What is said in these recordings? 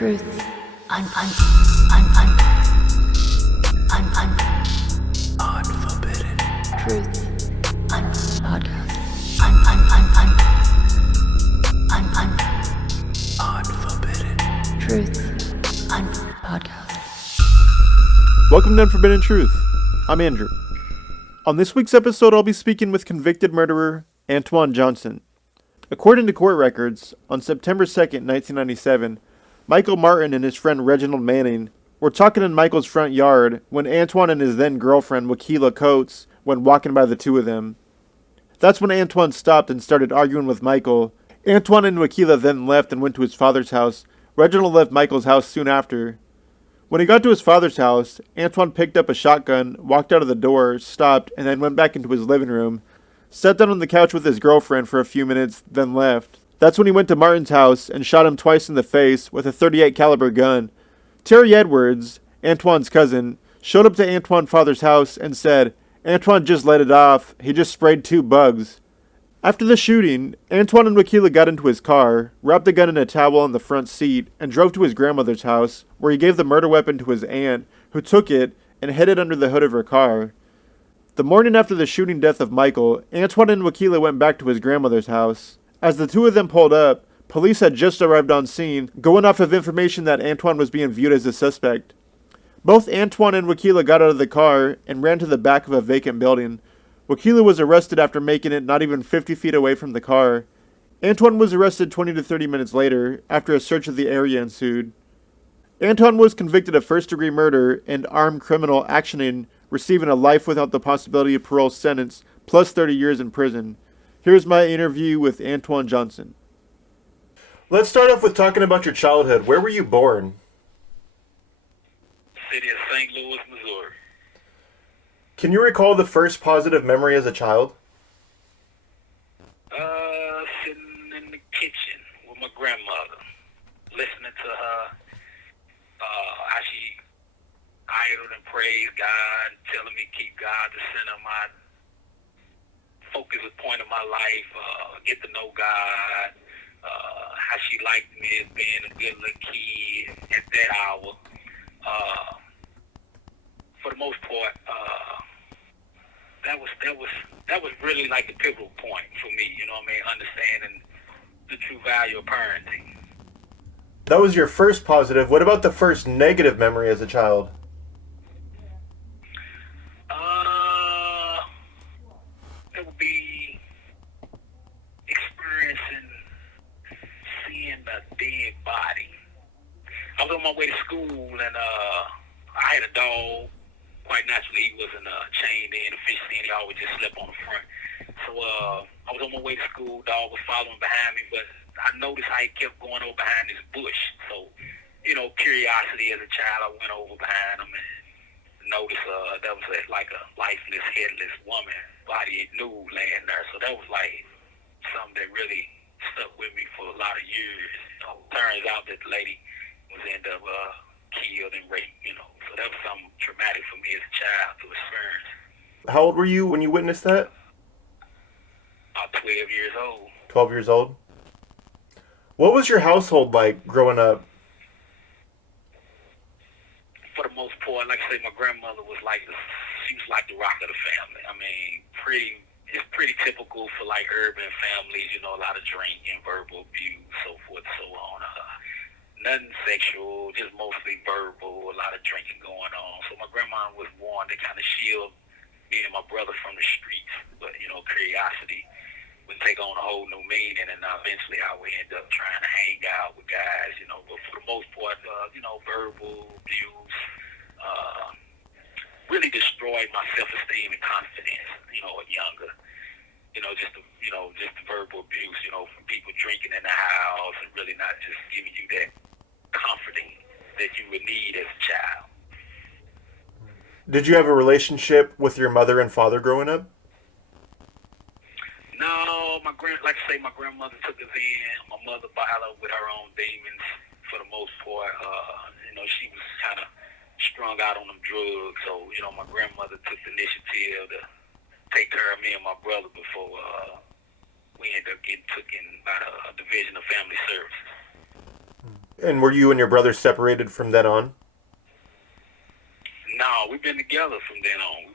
Truth. Unforbidden. Truth. Podcast. Unforbidden. Truth. Podcast. Welcome to Unforbidden Truth. I'm Andrew. On this week's episode, I'll be speaking with convicted murderer Antwann Johnson. According to court records, on September 2nd, 1997, Michael Martin and his friend Reginald Manning were talking in Michael's front yard when Antwann and his then-girlfriend Wakila Coates went walking by the two of them. That's when Antwann stopped and started arguing with Michael. Antwann and Wakila then left and went to his father's house. Reginald left Michael's house soon after. When he got to his father's house, Antwann picked up a shotgun, walked out of the door, stopped, and then went back into his living room, sat down on the couch with his girlfriend for a few minutes, then left. That's when he went to Martin's house and shot him twice in the face with a .38 caliber gun. Terry Edwards, Antwann's cousin, showed up to Antwann's father's house and said, "Antwann just let it off. He just sprayed 2 bugs." After the shooting, Antwann and Wakila got into his car, wrapped the gun in a towel on the front seat, and drove to his grandmother's house, where he gave the murder weapon to his aunt, who took it and hid it under the hood of her car. The morning after the shooting death of Michael, Antwann and Wakila went back to his grandmother's house. As the two of them pulled up, police had just arrived on scene, going off of information that Antwann was being viewed as a suspect. Both Antwann and Wakila got out of the car and ran to the back of a vacant building. Wakila was arrested after making it not even 50 feet away from the car. Antwann was arrested 20 to 30 minutes later after a search of the area ensued. Antwann was convicted of first-degree murder and armed criminal actioning, receiving a life without the possibility of parole sentence, plus 30 years in prison. Here's my interview with Antwann Johnson. Let's start off with talking about your childhood. Where were you born? City of St. Louis, Missouri. Can you recall the first positive memory as a child? Sitting in the kitchen with my grandmother, listening to her, how she idled and praised God, telling me keep God the center of my focus, the point of my life, get to know God, how she liked me as being a good little kid at that hour. For the most part, that was really like the pivotal point for me, you know what I mean, understanding the true value of parenting. That was your first positive. What about the first negative memory as a child? It would be experiencing seeing a dead body. I was on my way to school and I had a dog. Quite naturally, he wasn't chained in, officially, and he always just slept on the front. So I was on my way to school, dog was following behind me, but I noticed how he kept going over behind this bush. So, you know, curiosity as a child, I went over behind him and noticed that was like a lifeless, headless woman, body nude laying there. So that was like something that really stuck with me for a lot of years. You know, turns out that the lady was ended up killed and raped, you know. So that was something traumatic for me as a child to experience. How old were you when you witnessed that? 12 years old. 12 years old? What was your household like growing up? For the most part, like I say, my grandmother was like she was like the rock of the family. I mean, it's pretty typical for like urban families, you know, a lot of drinking, verbal abuse, so forth and so on. Nothing sexual, just mostly verbal, a lot of drinking going on. So my grandma was one to kind of shield me and my brother from the streets. But, you know, curiosity would take on a whole new meaning, and eventually I would end up trying to hang out with guys, you know. But for the most part, you know, verbal abuse really destroyed my self-esteem and confidence, you know, younger. You know, just the verbal abuse, you know, from people drinking in the house and really not just giving you that comforting that you would need as a child. Did you have a relationship with your mother and father growing up? No, my grandmother took us in. My mother battled with her own demons for the most part. You know, she was kind of strung out on them drugs. So, you know, my grandmother took the initiative to take care of me and my brother before we ended up getting took in by the Division of Family Services. And were you and your brother separated from then on? No, we've been together from then on.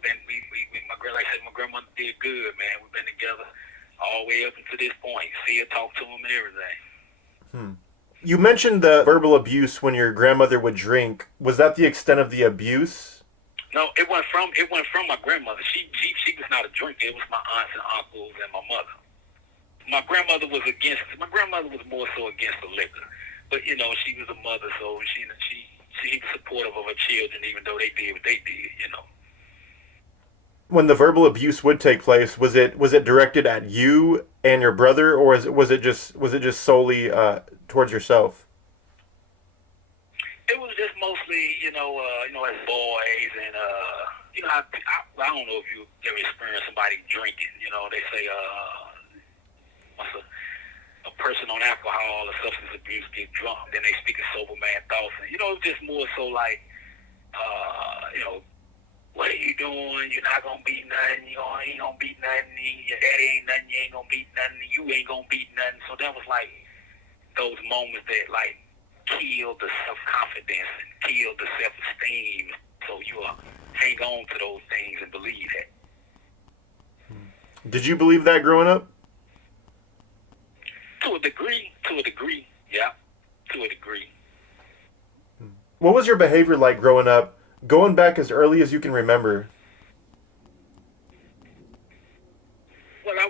Like I said, my grandmother did good, man. We've been together all the way up until this point. See her, talk to him, and everything. You mentioned the verbal abuse when your grandmother would drink. Was that the extent of the abuse? No, it went from my grandmother. She was not a drinker. It was my aunts and uncles and my mother. My grandmother was more so against the liquor, but you know she was a mother, so she was supportive of her children, even though they did what they did, you know. When the verbal abuse would take place, was it directed at you and your brother, or was it just solely towards yourself? It was just mostly, as boys, and I don't know if you ever experienced somebody drinking. You know, they say once a person on alcohol or substance abuse get drunk, then they speak a sober man thoughts, and it was just more so like, what are you doing? You're not gonna beat nothing. You ain't gonna beat nothing. Your daddy ain't nothing. You ain't gonna beat nothing. You ain't gonna beat nothing. So that was like those moments that like killed the self-confidence and killed the self-esteem. So you hang on to those things and believe that. Did you believe that growing up? To a degree, yeah. To a degree. What was your behavior like growing up, going back as early as you can remember? Well, I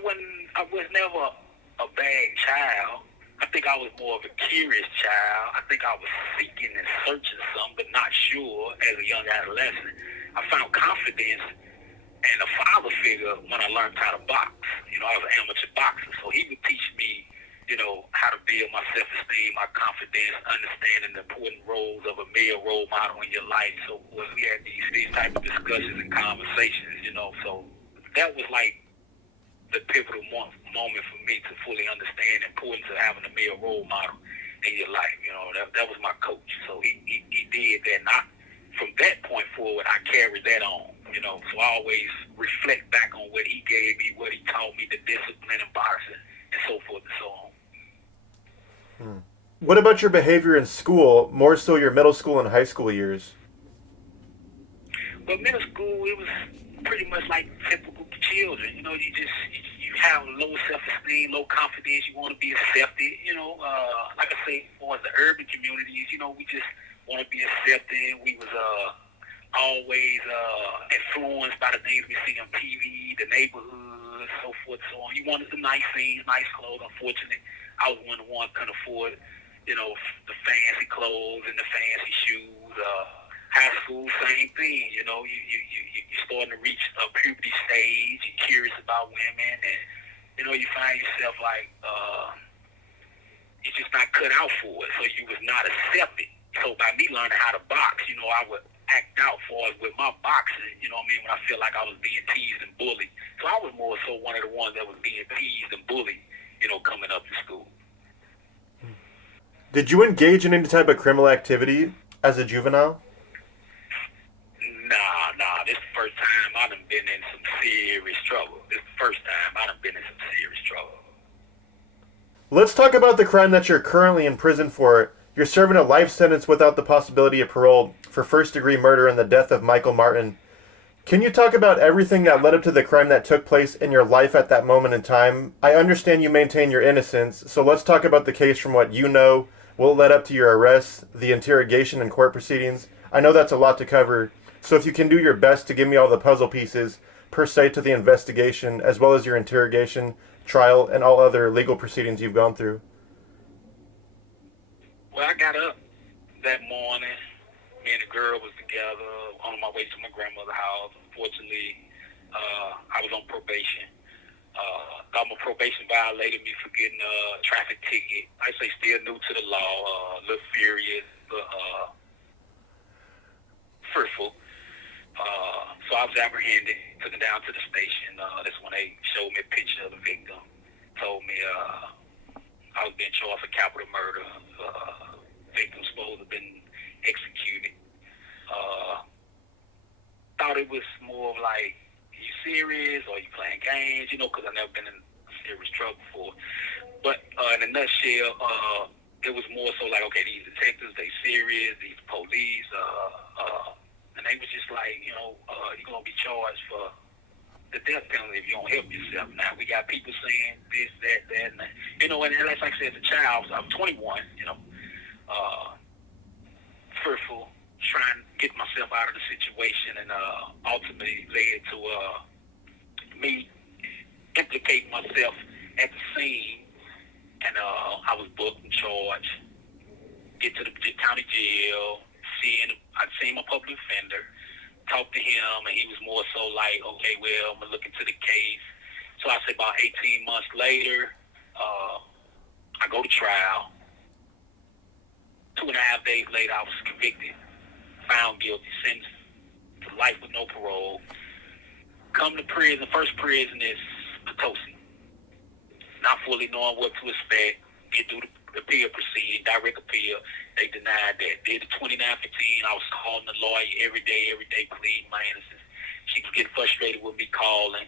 was never a bad child. I think I was more of a curious child. I think I was seeking and searching something, but not sure as a young adolescent. I found confidence and a father figure when I learned how to box. I was an amateur boxer, so he would teach me, how to build my self-esteem, my confidence, understanding the important roles of a male role model in your life. So we had these type of discussions and conversations, so that was like the pivotal moment for me to fully understand the importance of having a male role model in your life. That was my coach. So he did that. And from that point forward, I carried that on. So I always reflect back on what he gave me, what he taught me, the discipline in boxing, and so forth and so on. What about your behavior in school, more so your middle school and high school years? Well, middle school, it was pretty much like typical children. You have low self-esteem, low confidence. You want to be accepted. Like I say, for the urban communities, we just want to be accepted. We was always influenced by the things we see on TV, the neighborhoods, so forth, so on. You wanted the nice things, nice clothes. Unfortunately, I was one of the ones couldn't afford, the fancy clothes and the fancy shoes. High school, same thing. You're starting to reach a puberty stage. You're curious about women, and you find yourself like you're just not cut out for it. So you was not accepted. So by me learning how to box, I would act out for it with my boxing. When I feel like I was being teased and bullied. So I was more so one of the ones that was being teased and bullied, coming up to school. Did you engage in any type of criminal activity as a juvenile? Nah. This is the first time I done been in some serious trouble. Let's talk about the crime that you're currently in prison for. You're serving a life sentence without the possibility of parole for first-degree murder and the death of Michael Martin. Can you talk about everything that led up to the crime that took place in your life at that moment in time? I understand you maintain your innocence, so let's talk about the case from what you know, what led up to your arrest, the interrogation and court proceedings. I know that's a lot to cover, so if you can do your best to give me all the puzzle pieces per se to the investigation, as well as your interrogation, trial, and all other legal proceedings you've gone through. Well, I got up that morning. Me and the girl was together on my way to my grandmother's house. Unfortunately, I was on probation. Thought my probation violated me for getting a traffic ticket. I say still new to the law, a little furious, but fearful. So I was apprehended, took it down to the station. That's when they showed me a picture of the victim. Told me I was being charged for capital murder. Victim supposed to have been executed. Thought it was more of like, are you serious or are you playing games? Because I've never been in serious trouble before. But in a nutshell, it was more so like, okay, these detectives militaries, these police, and they was just like, you're going to be charged for the death penalty if you don't help yourself. Now, we got people saying this, that, and that. And like I said, as a child, I'm 21, fearful, trying to get myself out of the situation, and ultimately led to me implicating myself at the scene, and I was booked and charged. Get to the county jail, I'd seen my public offender, talked to him, and he was more so like, okay, well, I'm going to look into the case. So I say about 18 months later, I go to trial. 2.5 days later, I was convicted, found guilty, sentenced to life with no parole. Come to prison. The first prison is Potosi. Not fully knowing what to expect. Get through the appeal proceeding, direct appeal. They denied that. Did the 2915. I was calling the lawyer every day, pleading my innocence. She could get frustrated with me calling.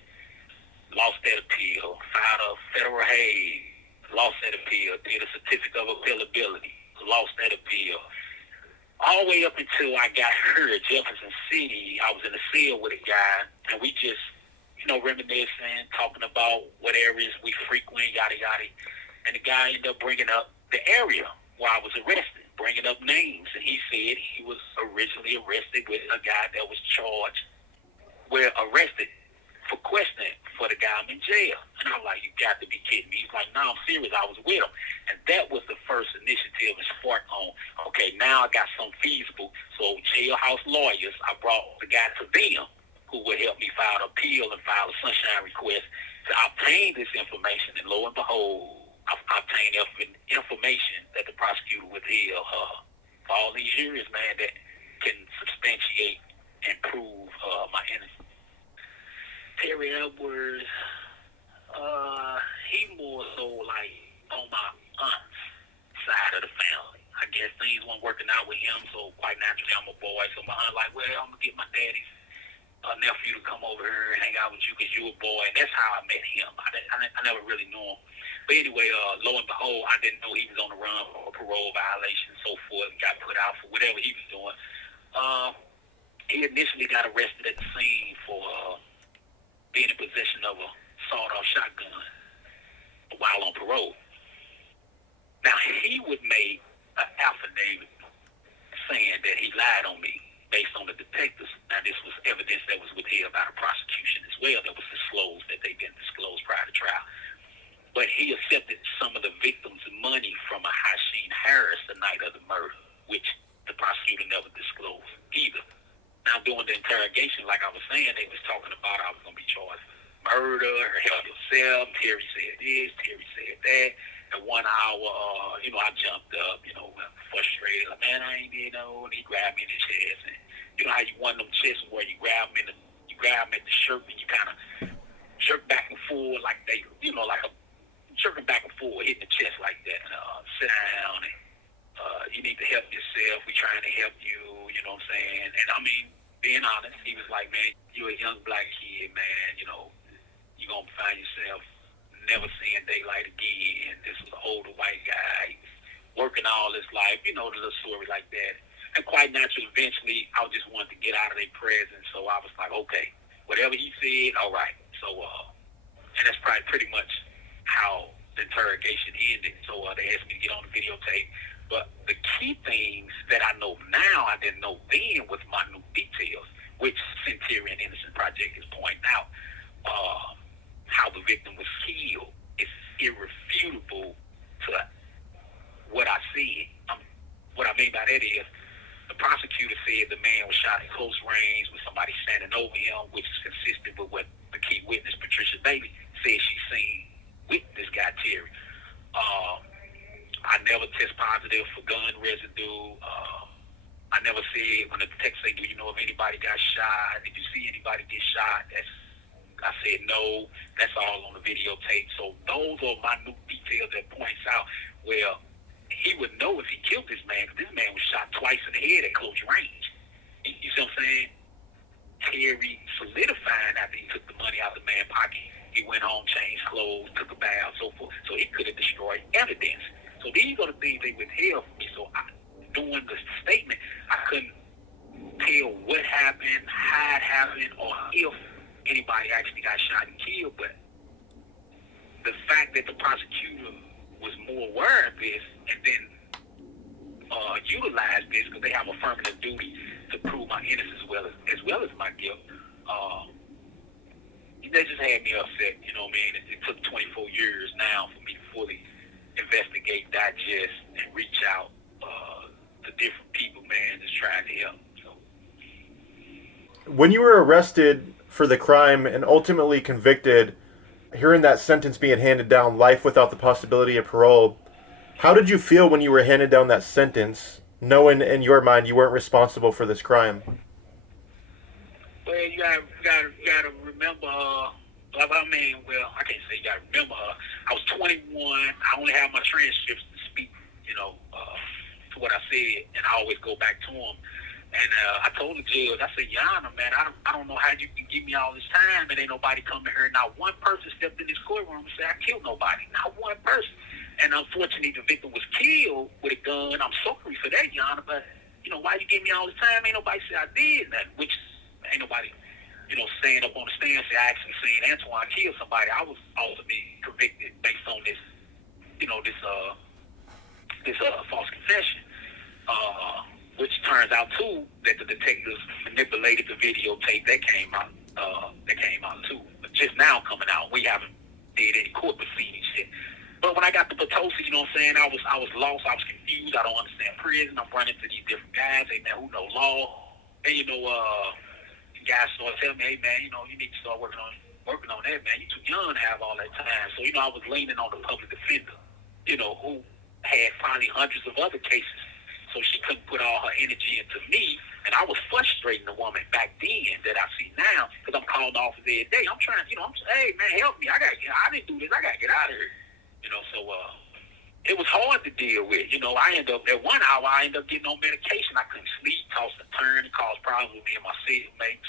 Lost that appeal. Filed a federal haze. Lost that appeal. Did a certificate of appealability. Lost that appeal. All the way up until I got here at Jefferson City. I was in a cell with a guy, and we just, reminiscing, talking about what areas we frequent, yada, yada. And the guy ended up bringing up the area where I was arrested, bringing up names. And he said he was originally arrested with a guy that was charged. We're arrested for questioning for the guy. I'm in jail. And I'm like, you got to be kidding me. He's like, no, I'm serious. I was with him. And that was the first initiative and spark on, okay, now I got something feasible. So jailhouse lawyers, I brought the guy to them who would help me file an appeal and file a sunshine request to obtain this information. And lo and behold, I obtained information that the prosecutor withheld for all these years, man, that can substantiate and prove my innocence. Terry Edwards, he more so like on my aunt's side of the family. I guess things weren't working out with him, so quite naturally I'm a boy. So my aunt like, well, I'm going to get my daddy's nephew to come over here and hang out with you because you a boy. And that's how I met him. I never really knew him. But anyway, lo and behold, I didn't know he was on the run for a parole violation and so forth, and got put out for whatever he was doing. He initially got arrested at the scene for being in possession of a sawed-off shotgun while on parole. Now, he would make an affidavit saying that he lied on me based on the detectives. Now, this was evidence that was withheld by the prosecution as well, that was disclosed, that they didn't disclose prior to trial. But he accepted some of the victims' money from a Hasheen Harris the night of the murder, which the prosecutor never disclosed either. Now, during the interrogation, like I was saying, they was talking about I was going to be charged with murder, or help yourself. Terry said this, Terry said that. And 1 hour, I jumped up, frustrated. Like, man, I ain't did no. And he grabbed me in the chest. And you know how you want them chests where you grab them at the shirt and you kind of jerk back and forth like they, like a jerking back and forth, hitting the chest like that. And sit down and you need to help yourself. We trying to help you, you know what I'm saying? And I mean, being honest, he was like, man, you're a young black kid, man, you're going to find yourself never seeing daylight again. This was an older white guy. He was working all his life, the little story like that. And quite naturally, eventually, I just wanted to get out of their presence. So I was like, okay, whatever he said, all right. So, and that's probably pretty much how the interrogation ended. So they asked me to get on the videotape. But the key things that I know now, I didn't know then with minute details, which Centurion Innocent Project is pointing out. How the victim was killed is irrefutable to what I see. What I mean by that is the prosecutor said the man was shot at close range with somebody standing over him, which is consistent with what the key witness, Patricia Bailey, said she seen with this guy, Terry. I never test positive for gun residue. I never said, when the detective say, do you know if anybody got shot? Did you see anybody get shot? I said no. That's all on the videotape. So those are minute details that points out where he would know if he killed this man, because this man was shot twice in the head at close range. You see what I'm saying? Terry solidified after he took the money out of the man's pocket. He went home, changed clothes, took a bath, so forth. So he could have destroyed evidence. So these are the things they withheld from me. So during the shot and killed, but the fact that the prosecutor was more aware of this and then utilized this because they have affirmative duty to prove my innocence as well as my guilt. They just had me upset, you know what I mean? It took 24 years now for me to fully investigate, digest, and reach out to different people, man, just trying to help. So. When you were arrested for the crime and ultimately convicted, hearing that sentence being handed down, life without the possibility of parole, how did you feel when you were handed down that sentence, knowing in your mind you weren't responsible for this crime? Well, you gotta remember, I can't say you gotta remember her. I was 21. I only have my transcripts to speak, to what I said, and I always go back to them. And I told the judge, I said, Your Honor, man, I don't know how you can give me all this time and ain't nobody coming here. Not one person stepped in this courtroom and said I killed nobody. Not one person. And unfortunately, the victim was killed with a gun. I'm sorry for that, Your Honor, but, why you give me all this time? Ain't nobody said I did that, which ain't nobody, saying up on the stand, say I actually seen Antwann kill somebody. I was ultimately convicted based on this, this false confession. Which turns out too that the detectives manipulated the videotape that came out too. But just now coming out, we haven't did any court proceedings yet. But when I got to Potosi, you know what I'm saying, I was lost, I was confused, I don't understand prison, I'm running to these different guys, hey man, who know law? And the guys started telling me, hey man, you need to start working on that, man. You're too young to have all that time. So, I was leaning on the public defender, who had probably hundreds of other cases. So she couldn't put all her energy into me, and I was frustrating the woman back then that I see now because I'm calling the office every day. I'm trying, hey man, help me! I didn't do this. I gotta get out of here. So it was hard to deal with. I ended up at 1 hour. I ended up getting on medication. I couldn't sleep, tossed and turned, and caused problems with me and my cellmates.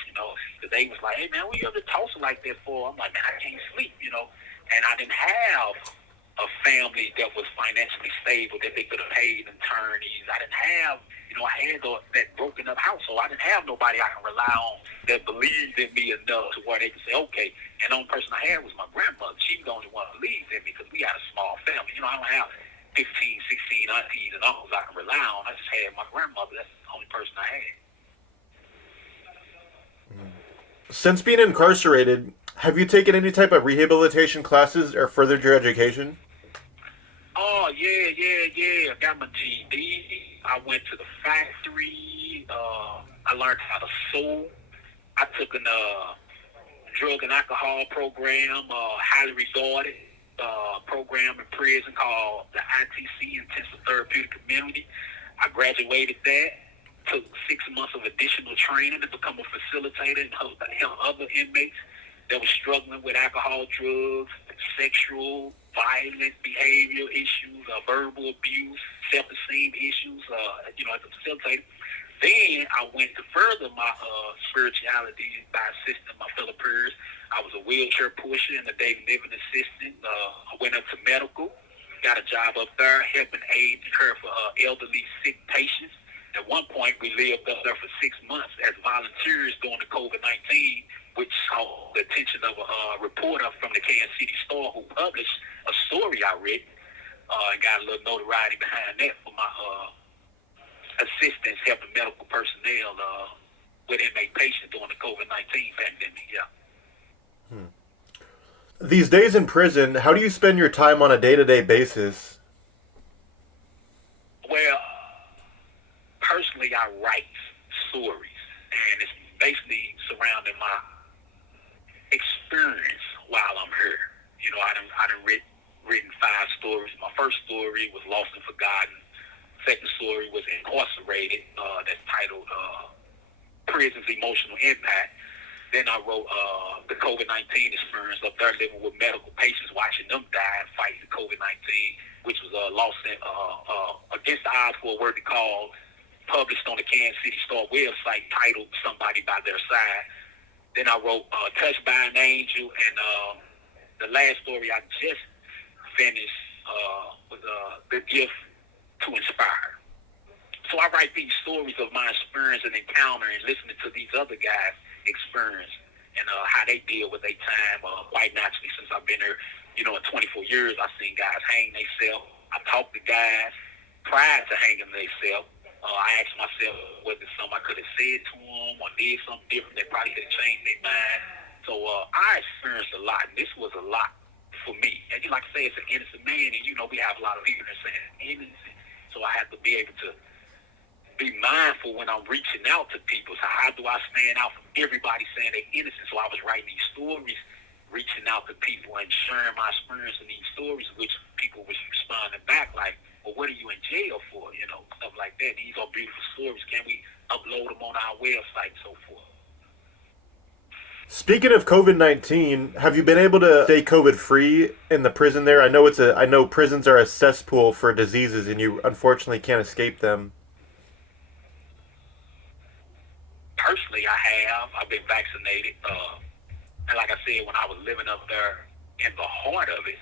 Because they was like, hey man, what you ever tossing like that for? I'm like, man, I can't sleep. And I didn't have a family that was financially stable that they could have paid attorneys. I didn't have, I had that broken up household. I didn't have nobody I can rely on that believed in me enough to where they could say, okay. And the only person I had was my grandmother. She was the only one who believed in me because we had a small family. I don't have 15, 16 aunties and uncles I can rely on. I just had my grandmother. That's the only person I had. Since being incarcerated, have you taken any type of rehabilitation classes or furthered your education? Oh, yeah. I got my GED. I went to the factory. I learned how to sew. I took a drug and alcohol program, highly regarded program in prison called the ITC, Intensive Therapeutic Community. I graduated that. Took 6 months of additional training to become a facilitator and help other inmates that were struggling with alcohol, drugs, sexual, violent behavior issues, verbal abuse, self-esteem issues, as a facilitator. Then I went to further my spirituality by assisting my fellow peers. I was a wheelchair pusher and a daily living assistant. I went up to medical, got a job up there, helping aid and care for elderly sick patients. At one point, we lived up there for 6 months as volunteers during the COVID-19, which saw the attention of a reporter from the Kansas City Star who published a story I read and got a little notoriety behind that for my assistance helping medical personnel with inmate patients during the COVID-19 pandemic, yeah. These days in prison, how do you spend your time on a day-to-day basis? Well, personally, I write stories, and it's basically surrounding my experience while I'm here. I done written 5 stories. My first story was Lost and Forgotten. Second story was Incarcerated. That's titled Prison's Emotional Impact. Then I wrote the COVID-19 experience up there living with medical patients, watching them die and fight the COVID-19, which was lost against the odds for a word to call, published on the Kansas City Star website titled Somebody by Their Side. Then I wrote Touched by an Angel, and the last story I just finished was The Gift to Inspire. So I write these stories of my experience and encounter and listening to these other guys' experience and how they deal with their time. Quite naturally, since I've been there, in 24 years, I've seen guys hang themselves. I talked to guys prior to hanging themselves. I asked myself whether something I could have said to them or did something different that probably could have changed their mind. So I experienced a lot, and this was a lot for me. And like I say, it's an innocent man, and we have a lot of people that say innocent. So I have to be able to be mindful when I'm reaching out to people. So how do I stand out from everybody saying they're innocent? So I was writing these stories, reaching out to people and sharing my experience in these stories, which people was responding back like, well, what are you in jail for? Stuff like that. These are beautiful stories. Can we upload them on our website and so forth? Speaking of COVID-19, have you been able to stay COVID-free in the prison there? I know prisons are a cesspool for diseases, and you unfortunately can't escape them. Personally, I have. I've been vaccinated. And like I said, when I was living up there in the heart of it,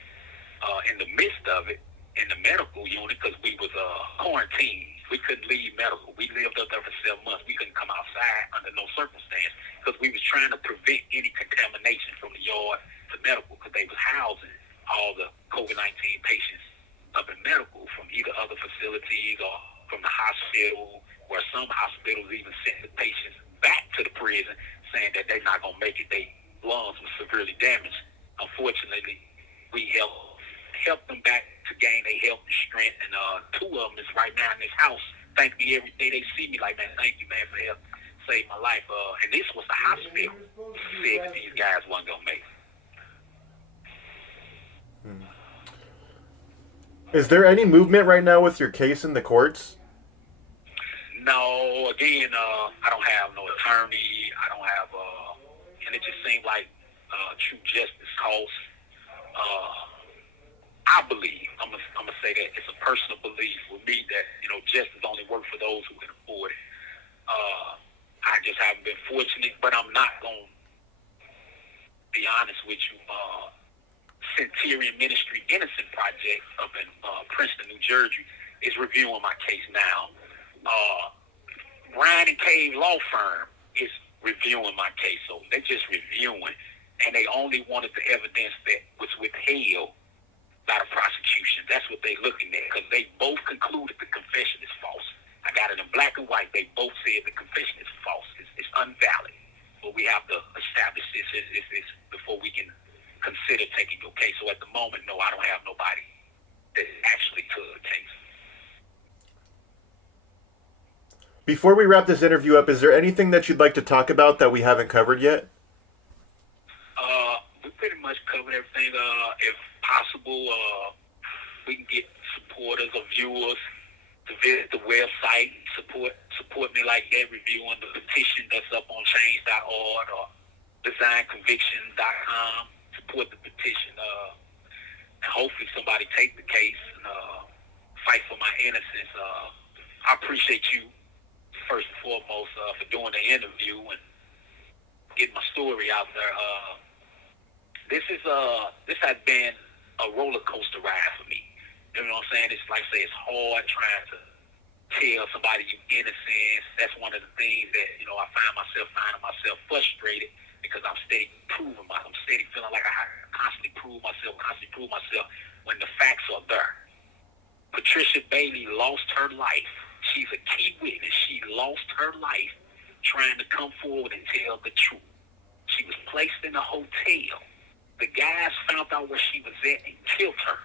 in the midst of it, in the medical unit, because we was quarantined. We couldn't leave medical. We lived up there for 7 months. We couldn't come outside under no circumstance because we was trying to prevent any contamination from the yard to medical, because they was housing all the COVID-19 patients up in medical from either other facilities or from the hospital, where some hospitals even sent the patients back to the prison saying that they're not going to make it. Their lungs were severely damaged. Unfortunately, we helped them back to gain their health and strength, and 2 of them is right now in this house. Thank me every day. They see me like, man, thank you, man, for help save my life. And this was the hospital said that these guys wasn't gonna make it. Is there any movement right now with your case in the courts? No, again, I don't have no attorney. I don't have, and it just seemed like true justice costs. I believe, I'm gonna say that it's a personal belief with me that, justice only works for those who can afford it. I just haven't been fortunate, but I'm not gonna be honest with you. Centurion Ministry Innocent Project up in Princeton, New Jersey is reviewing my case now. Ryan and Cave Law Firm is reviewing my case, so they're just reviewing, and they only wanted the evidence that was withheld by the prosecution. That's what they're looking at, because they both concluded the confession is false. I got it in black and white. They both said the confession is false. It's unvalid. But we have to establish this before we can consider taking your case. So at the moment, no, I don't have nobody that actually took the case. Before we wrap this interview up, is there anything that you'd like to talk about that we haven't covered yet? We pretty much covered everything. If possible, we can get supporters or viewers to visit the website, support me like that, reviewing the petition that's up on change.org or designconviction.com. Support the petition, and hopefully somebody take the case and fight for my innocence. I appreciate you, first and foremost, for doing the interview and getting my story out there. This has been a roller coaster ride for me. You know what I'm saying? It's like I say, it's hard trying to tell somebody you're innocent. That's one of the things that, I finding myself frustrated, because I'm steady proving myself. I'm steady feeling like I constantly prove myself when the facts are there. Patricia Bailey lost her life. She's a key witness. She lost her life trying to come forward and tell the truth. She was placed in a hotel. The guys found out where she was at and killed her.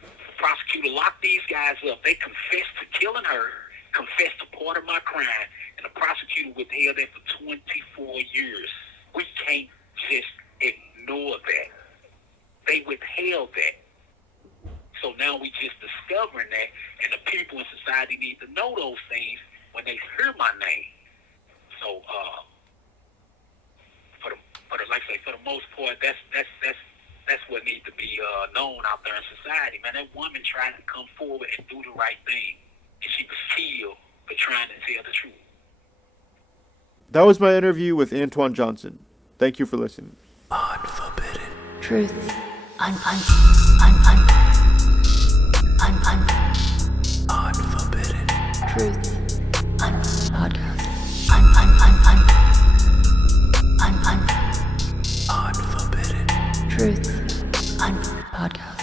The prosecutor locked these guys up. They confessed to killing her, confessed to part of my crime, and the prosecutor withheld that for 24 years. We can't just ignore that. They withheld that. So now we just discovering that, and the people in society need to know those things when they hear my name. So, for the most part, that's what needs to be known out there in society. Man, that woman tried to come forward and do the right thing, and she was killed for trying to tell the truth. That was my interview with Antwann Johnson. Thank you for listening. Unforbidden. Truth. Unforbidden. Truth. Podcast. Unforbidden podcast.